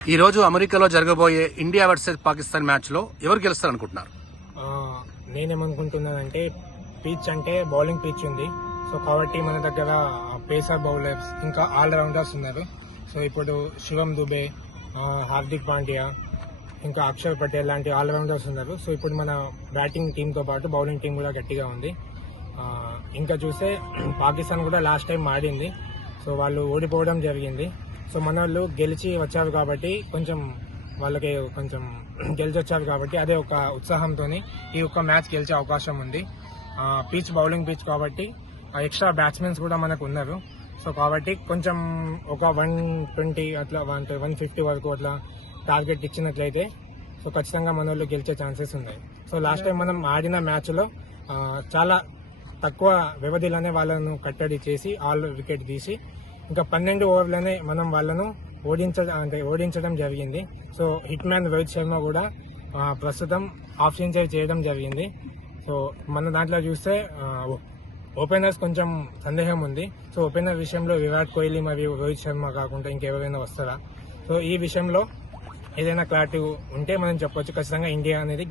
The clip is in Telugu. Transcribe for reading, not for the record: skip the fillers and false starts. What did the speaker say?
ఈ రోజు అమెరికాలో జరగబోయే ఇండియా వర్సెస్ పాకిస్తాన్ మ్యాచ్ లో ఎవరు గెలుస్తారు అనుకుంటున్నారు? నేనేమనుకుంటున్నానంటే పిచ్ అంటే బౌలింగ్ పిచ్ ఉంది. సో కాబట్టి మన దగ్గర పేసర్ బౌలర్స్ ఇంకా ఆల్ రౌండర్స్ ఉన్నారు. సో ఇప్పుడు శివం దుబే, హార్దిక్ పాండ్యా, ఇంకా అక్షర్ పటేల్ లాంటి ఆల్ రౌండర్స్ ఉన్నారు. సో ఇప్పుడు మన బ్యాటింగ్ టీంతో పాటు బౌలింగ్ టీం కూడా గట్టిగా ఉంది. ఇంకా చూస్తే పాకిస్తాన్ కూడా లాస్ట్ టైం ఆడింది. సో వాళ్ళు ఓడిపోవడం జరిగింది. సో మన వాళ్ళు గెలిచి వచ్చారు కాబట్టి వాళ్ళకి గెలిచి వచ్చారు కాబట్టి అదే ఒక ఉత్సాహంతో ఈ ఒక్క మ్యాచ్ గెలిచే అవకాశం ఉంది. పిచ్ బౌలింగ్ పిచ్ కాబట్టి ఎక్స్ట్రా బ్యాట్స్మెన్స్ కూడా మనకు ఉన్నారు. సో కాబట్టి ఒక 120 అట్లా 150 వరకు అట్లా టార్గెట్ ఇచ్చినట్లయితే సో ఖచ్చితంగా మన వాళ్ళు గెలిచే ఛాన్సెస్ ఉన్నాయి. సో లాస్ట్ టైం మనం ఆడిన మ్యాచ్లో చాలా తక్కువ వ్యవధిలోనే వాళ్ళను కట్టడి చేసి ఆల్ వికెట్ తీసి ఇంకా 12 ఓవర్లోనే మనం వాళ్ళను ఓడించడం జరిగింది. So hit man Rohit Sharma కూడా ప్రస్తుతం హాఫ్ సెంచరీ చేయడం జరిగింది. సో మన దాంట్లో చూస్తే ఓపెనర్స్ కొంచెం సందేహం ఉంది. సో ఓపెనర్ విషయంలో విరాట్ కోహ్లీ మరియు రోహిత్ శర్మ కాకుండా ఇంకెవరైనా వస్తారా? సో ఈ విషయంలో ఏదైనా క్లారిటీ ఉంటే మనం చెప్పొచ్చు ఖచ్చితంగా ఇండియా అనేది